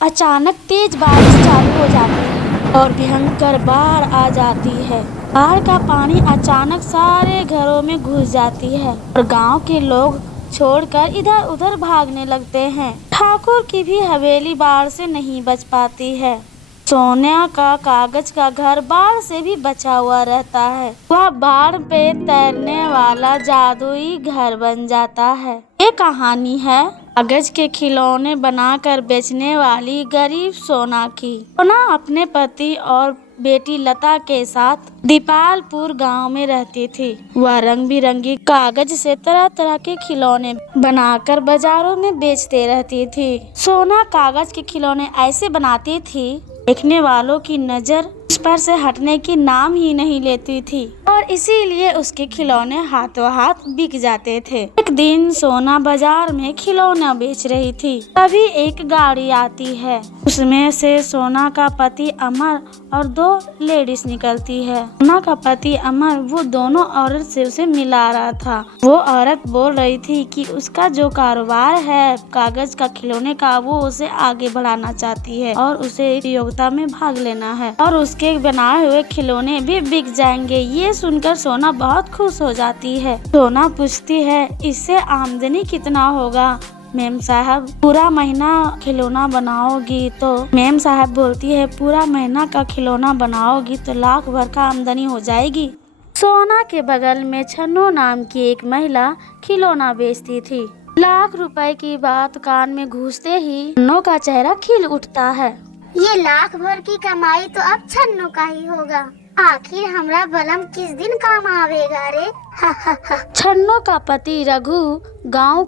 अचानक तेज बारिश चालू हो जाती है और भयंकर बाढ़ आ जाती है। बाढ़ का पानी अचानक सारे घरों में घुस जाती है और गांव के लोग छोड़कर इधर उधर भागने लगते हैं। ठाकुर की भी हवेली बाढ़ से नहीं बच पाती है। सोना का कागज का घर बाढ़ से भी बचा हुआ रहता है। वह बाढ़ पे तैरने वाला जादुई घर बन जाता है। ये कहानी है कागज के खिलौने बनाकर बेचने वाली गरीब सोना की। सोना अपने पति और बेटी लता के साथ दीपालपुर गांव में रहती थी। वह रंग बिरंगी कागज से तरह तरह के खिलौने बनाकर बाजारों में बेचते रहती थी। सोना कागज के खिलौने ऐसे बनाती थी, देखने वालों की नजर उस पर से हटने की नाम ही नहीं लेती थी और इसीलिए उसके खिलौने हाथों हाथ बिक जाते थे। एक दिन सोना बाजार में खिलौना बेच रही थी, तभी एक गाड़ी आती है। उसमें से सोना का पति अमर और 2 लेडीज निकलती है। सोना का पति अमर वो दोनों औरत से उसे मिला रहा था। वो औरत बोल रही थी कि उसका जो कारोबार है कागज का खिलौने का, वो उसे आगे बढ़ाना चाहती है और उसे प्रतियोगिता में भाग लेना है और उसके बनाए हुए खिलौने भी बिक जाएंगे। ये सुनकर सोना बहुत खुश हो जाती है। सोना पूछती है, इससे आमदनी कितना होगा मेम साहब? पूरा महीना खिलौना बनाओगी तो? मेम साहब बोलती है, पूरा महीना का खिलौना बनाओगी तो लाख भर का आमदनी हो जाएगी। सोना के बगल में छन्नू नाम की एक महिला खिलौना बेचती थी। लाख रुपए की बात कान में घुसते ही छन्नू का चेहरा खिल उठता है। ये लाख भर की कमाई तो अब छन्नू का ही होगा। आखिर हमरा बलम किस दिन काम आवेगा रे? छन्नू का पति रघु गांव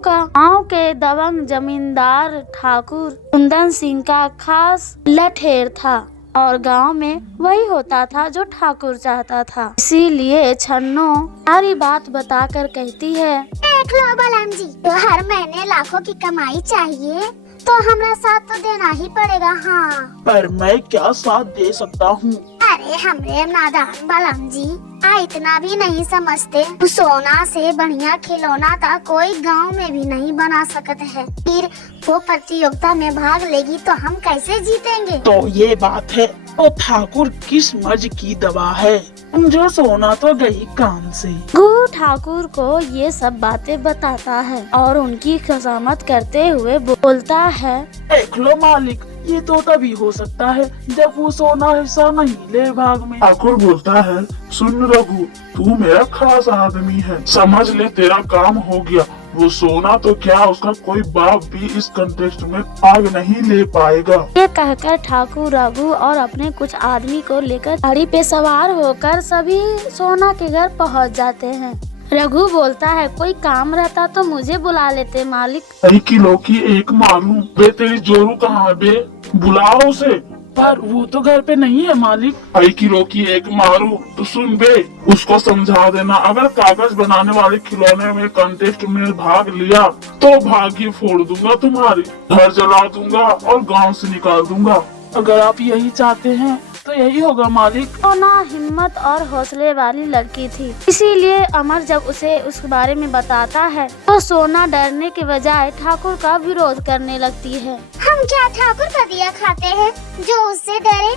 के दबंग जमींदार ठाकुर कुंदन सिंह का खास लठेर था और गांव में वही होता था जो ठाकुर चाहता था। इसीलिए छन्नू सारी बात बताकर कहती है, देख लो बलम जी, तो हर महीने लाखों की कमाई चाहिए तो हमरा साथ तो देना ही पड़ेगा। हाँ, पर मैं क्या साथ दे सकता हूँ? अरे हमरे नादान बलम जी, इतना भी नहीं समझते। सोना से बढ़िया खिलौना था कोई गांव में भी नहीं बना सकते है। फिर वो प्रतियोगिता में भाग लेगी तो हम कैसे जीतेंगे? तो ये बात है, तो ठाकुर किस मर्ज की दवा है? जो सोना तो गई काम से। रघु ठाकुर को ये सब बातें बताता है और उनकी खुशामद करते हुए बोलता है, देख लो मालिक, ये तो तभी हो सकता है जब वो सोना हिस्सा नहीं ले भाग में। ठाकुर बोलता है, सुन रघु, तू मेरा खास आदमी है, समझ ले तेरा काम हो गया। वो सोना तो क्या, उसका कोई बाप भी इस कंटेस्ट में भाग नहीं ले पाएगा। ये कहकर ठाकुर रघु और अपने कुछ आदमी को लेकर गाड़ी पे सवार होकर सभी सोना के घर पहुंच जाते हैं। रघु बोलता है, कोई काम रहता तो मुझे बुला लेते मालिक। 1 किलो की एक मालूम बे, तेरी जोरू कहाँ है बे? बुलाओ उसे। पर वो तो घर पे नहीं है मालिक। 1 किलो की एक मारू तो सुन बे, उसको समझा देना, अगर कागज बनाने वाले खिलौने में कंटेस्ट में भाग लिया तो भाग्य फोड़ दूंगा तुम्हारी, घर जला दूंगा और गांव से निकाल दूंगा। अगर आप यही चाहते हैं तो यही होगा मालिक। सोना हिम्मत और हौसले वाली लड़की थी, इसीलिए अमर जब उसे उस बारे में बताता है तो सोना डरने के बजाय ठाकुर का विरोध करने लगती है। हम क्या ठाकुर का दिया खाते हैं जो उससे डरे?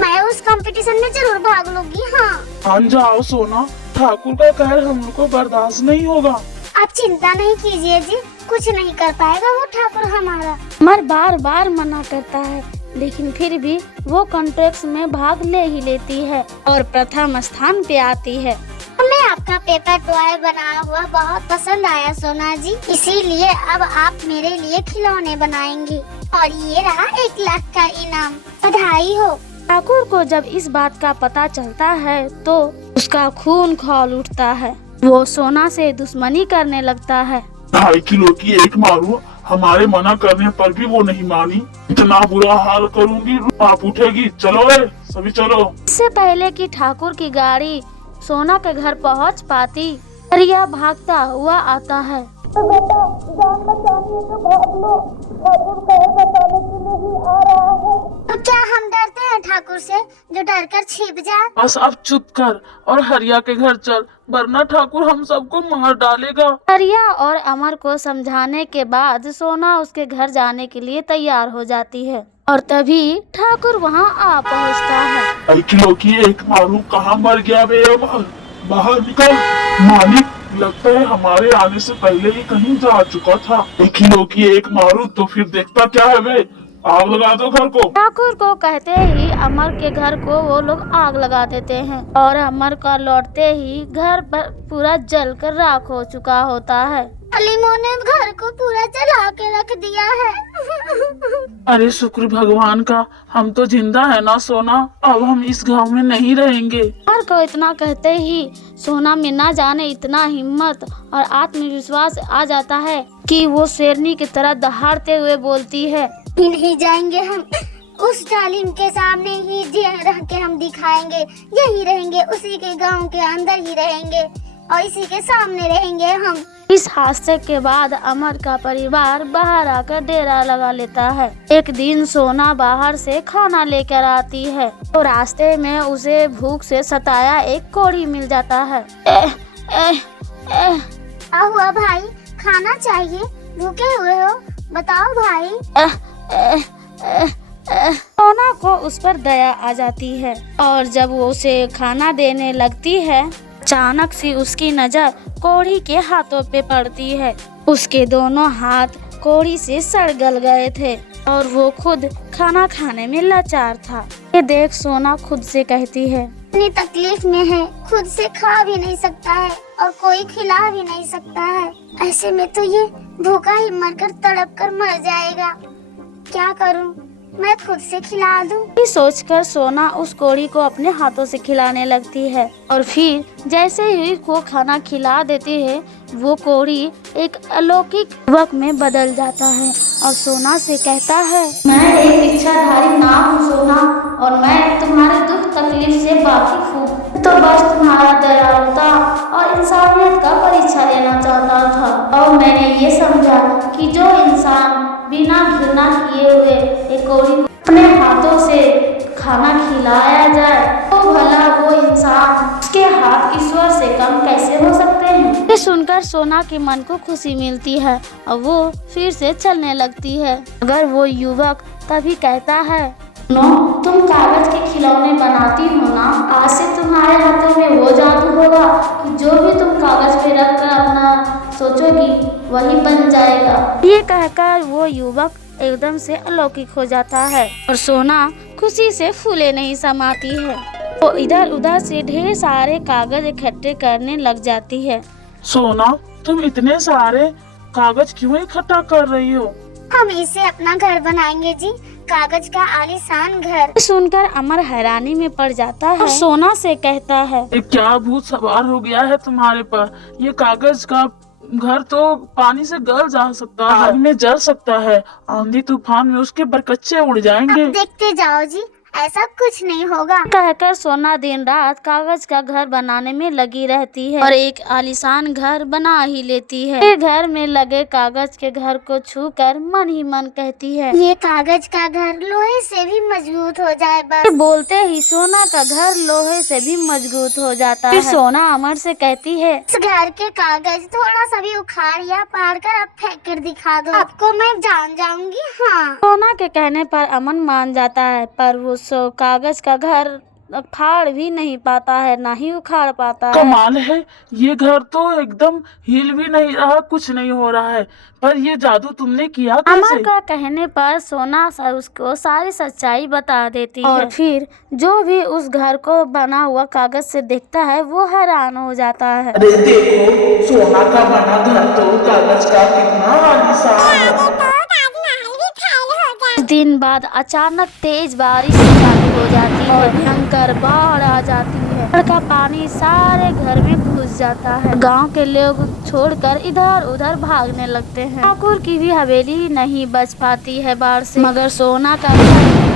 मैं उस कंपटीशन में जरूर भाग लूंगी। हाँ, मान जाओ सोना, ठाकुर का कहर हम लोग को बर्दाश्त नहीं होगा। आप चिंता नहीं कीजिए जी, कुछ नहीं कर पाएगा वो ठाकुर हमारा। अमर बार बार मना करता है, लेकिन फिर भी वो कॉन्टेस्ट में भाग ले ही लेती है और प्रथम स्थान पे आती है। हमें आपका पेपर टॉय बना हुआ बहुत पसंद आया सोना जी, इसीलिए अब आप मेरे लिए खिलौने बनाएंगी और ये रहा 1 लाख का इनाम। बधाई हो। ठाकुर को जब इस बात का पता चलता है तो उसका खून खौल उठता है। वो सोना से दुश्मनी करने लगता है। 2.5 किलो की एक मारू, हमारे मना करने पर भी वो नहीं मानी। इतना बुरा हाल करूंगी, आप उठेगी। चलो रे, सभी चलो। इससे पहले कि ठाकुर की गाड़ी सोना के घर पहुंच पाती, रिया भागता हुआ आता है। तो बेटा जान बचानी है तो भाग लो, ठाकुर कहे बताने के लिए ही आ रहा है। तो क्या हम डरते हैं ठाकुर से जो डर कर छिप जाए। बस अब चुप कर और हरिया के घर चल, वरना ठाकुर हम सबको मार डालेगा। हरिया और अमर को समझाने के बाद सोना उसके घर जाने के लिए तैयार हो जाती है और तभी ठाकुर वहाँ आ पहुँचता है। की एक मारू कहाँ मर गया बे अमर, बाहर निकल। मालिक, लगता है हमारे आने से पहले ही कहीं जा चुका था। की एक मारू तो फिर देखता क्या है बे, आग लगा दो घर को। ठाकुर को कहते ही अमर के घर को वो लोग आग लगा देते हैं और अमर का लौटते ही घर पर पूरा जलकर राख हो चुका होता है। हलीमों ने घर को पूरा जला के रख दिया है। अरे शुक्र भगवान का, हम तो जिंदा है ना सोना, अब हम इस गांव में नहीं रहेंगे। अमर को इतना कहते ही सोना में ना जाने इतना हिम्मत और आत्मविश्वास आ जाता है कि वो शेरनी की तरह दहाड़ते हुए बोलती है, नहीं जाएंगे हम, उस जालिम के सामने ही रह के हम दिखाएंगे, यही रहेंगे, उसी के गांव के अंदर ही रहेंगे और इसी के सामने रहेंगे हम। इस हादसे के बाद अमर का परिवार बाहर आकर डेरा लगा लेता है। एक दिन सोना बाहर से खाना लेकर आती है तो रास्ते में उसे भूख से सताया एक कोढ़ी मिल जाता है। क्या हुआ भाई, खाना चाहिए, भूखे हुए हो, बताओ भाई। सोना को उस पर दया आ जाती है और जब वो उसे खाना देने लगती है अचानक से उसकी नजर कोढ़ी के हाथों पे पड़ती है। उसके दोनों हाथ कोढ़ी से सड़ गल गए थे और वो खुद खाना खाने में लाचार था। ये देख सोना खुद से कहती है, इतनी तकलीफ में है, खुद से खा भी नहीं सकता है और कोई खिला भी नहीं सकता है, ऐसे में तो ये भूखा ही मरकर तड़प कर मर जाएगा। क्या करूं, मैं खुद से खिला दूं। ये सोचकर सोना उस कोढ़ी को अपने हाथों से खिलाने लगती है और फिर जैसे ही वो खाना खिला देती है वो कोढ़ी एक अलौकिक युवक में बदल जाता है और सोना से कहता है, मैं एक इच्छाधारी नाग हूँ सोना और मैं तुम्हारे दुख तकलीफ से वाकिफ हूँ, तो बस तुम्हारा दयालुता और इंसानियत का परीक्षा लेना चाहता था और मैंने ये समझा कि जो इंसान बिना घृणा किए हुए एक कोढ़ी को अपने हाथों से खाना खिलाया जाए तो भला वो इंसान, उसके हाथ ईश्वर से कम कैसे हो सकते हैं। ये सुनकर सोना के मन को खुशी मिलती है और वो फिर से चलने लगती है। अगर वो युवक तभी कहता है, नो तुम कागज के खिलौने बनाती हो ना, आज से तुम्हारे हाथों में वो जादू होगा कि जो भी तुम कागज पे रख कर अपना सोचोगी वही बन जाएगा। ये कहकर वो युवक एकदम से अलौकिक हो जाता है और सोना खुशी से फूले नहीं समाती है। वो इधर उधर से ढेर सारे कागज इकट्ठे करने लग जाती है। सोना, तुम इतने सारे कागज क्यों इकट्ठा कर रही हो? हम इसे अपना घर बनाएंगे जी, कागज का आलीशान घर। सुनकर अमर हैरानी में पड़ जाता है और सोना से कहता है, ये क्या भूत सवार हो गया है तुम्हारे पर? ये कागज का घर तो पानी से गल जा सकता है, आग में जल सकता है, आंधी तूफान में उसके बरकच्चे उड़ जाएंगे। देखते जाओ जी, ऐसा कुछ नहीं होगा। कहकर सोना दिन रात कागज का घर बनाने में लगी रहती है और एक आलीशान घर बना ही लेती है। फिर घर में लगे कागज के घर को छूकर मन ही मन कहती है, ये कागज का घर लोहे से भी मजबूत हो जाए बस। बोलते ही सोना का घर लोहे से भी मजबूत हो जाता है। फिर सोना अमर से कहती है, इस घर के कागज थोड़ा सा भी उखाड़ या पाड़ कर अब फेंक कर दिखा दो, आपको मैं जान जाऊंगी। हाँ। सोना के कहने पर अमन मान जाता है पर वो कागज का घर फाड़ भी नहीं पाता है, ना ही उखाड़ पाता है। कमाल है, ये घर तो एकदम हिल भी नहीं रहा, कुछ नहीं हो रहा है, पर ये जादू तुमने किया कैसे? अमर का कहने पर सोना उसको सारी सच्चाई बता देती है और फिर जो भी उस घर को बना हुआ कागज से देखता है वो हैरान हो जाता है। अरे देखो, सोना का बना घर तो कागज का कितना आलीशान है। कुछ दिन बाद अचानक तेज बारिश चालू हो जाती है और भयंकर बाढ़ आ जाती है। बाढ़ का पानी सारे घर में घुस जाता है। गांव के लोग छोड़कर इधर उधर भागने लगते हैं। ठाकुर की भी हवेली नहीं बच पाती है बाढ़ से, मगर सोना का घर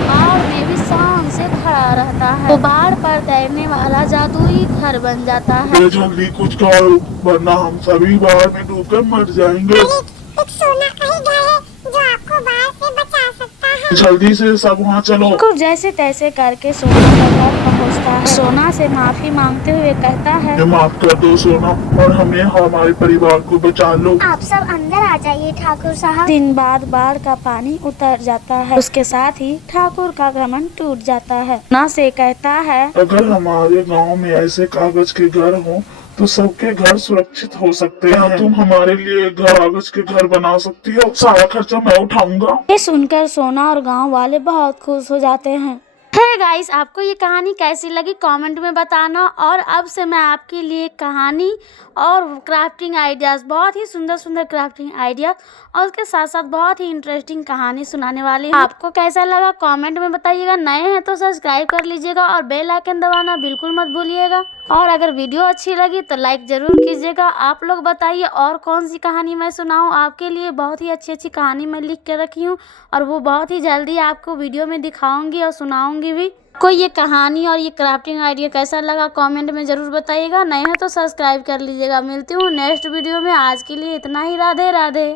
बाढ़ में भी शान से खड़ा रहता है। वो बाढ़ पर तैरने वाला जादुई घर बन जाता है। जल्दी कुछ करो वरना हम सभी बाढ़ में डूबकर मर जाएंगे। एक सोना कहीं गया है जो आपको बाढ़ से बचा सकता है। जल्दी से सब वहाँ चलो। ठाकुर जैसे तैसे करके सोना का घर पहुँचता है। सोना से माफी मांगते हुए कहता है, ये माफ कर दो सोना, और हमें हमारे परिवार को बचा लो। आप सब अंदर आ जाइए ठाकुर साहब। दिन बाद बाढ़ का पानी उतर जाता है। उसके साथ ही ठाकुर का घमंड टूट जाता है। सोना से कहता है, अगर हमारे गांव में ऐसे कागज के घर हों तो सबके घर सुरक्षित हो सकते हैं। तुम हमारे लिए कागज के घर बना सकती हो, सारा खर्चा मैं उठाऊंगा। ये सुनकर सोना और गांव वाले बहुत खुश हो जाते हैं। हे गाइस, आपको ये कहानी कैसी लगी कमेंट में बताना। और अब से मैं आपके लिए कहानी और क्राफ्टिंग आइडियाज, बहुत ही सुंदर सुंदर क्राफ्टिंग आइडिया और उसके साथ साथ बहुत ही इंटरेस्टिंग कहानी सुनाने वाली हूँ। आपको कैसा लगा कमेंट में बताइएगा। नए हैं तो सब्सक्राइब कर लीजिएगा और बेल आइकन दबाना बिल्कुल मत भूलिएगा। और अगर वीडियो अच्छी लगी तो लाइक जरूर कीजिएगा। आप लोग बताइए और कौन सी कहानी मैं सुनाऊं आपके लिए। बहुत ही अच्छी अच्छी कहानी मैं लिख के रखी हूँ और वो बहुत ही जल्दी आपको वीडियो में दिखाऊंगी और सुनाऊंगी भी। कोई ये कहानी और ये क्राफ्टिंग आइडिया कैसा लगा कमेंट में जरूर बताइएगा। नए हैं तो सब्सक्राइब कर लीजिएगा। मिलती हूँ नेक्स्ट वीडियो में। आज के लिए इतना ही। राधे राधे।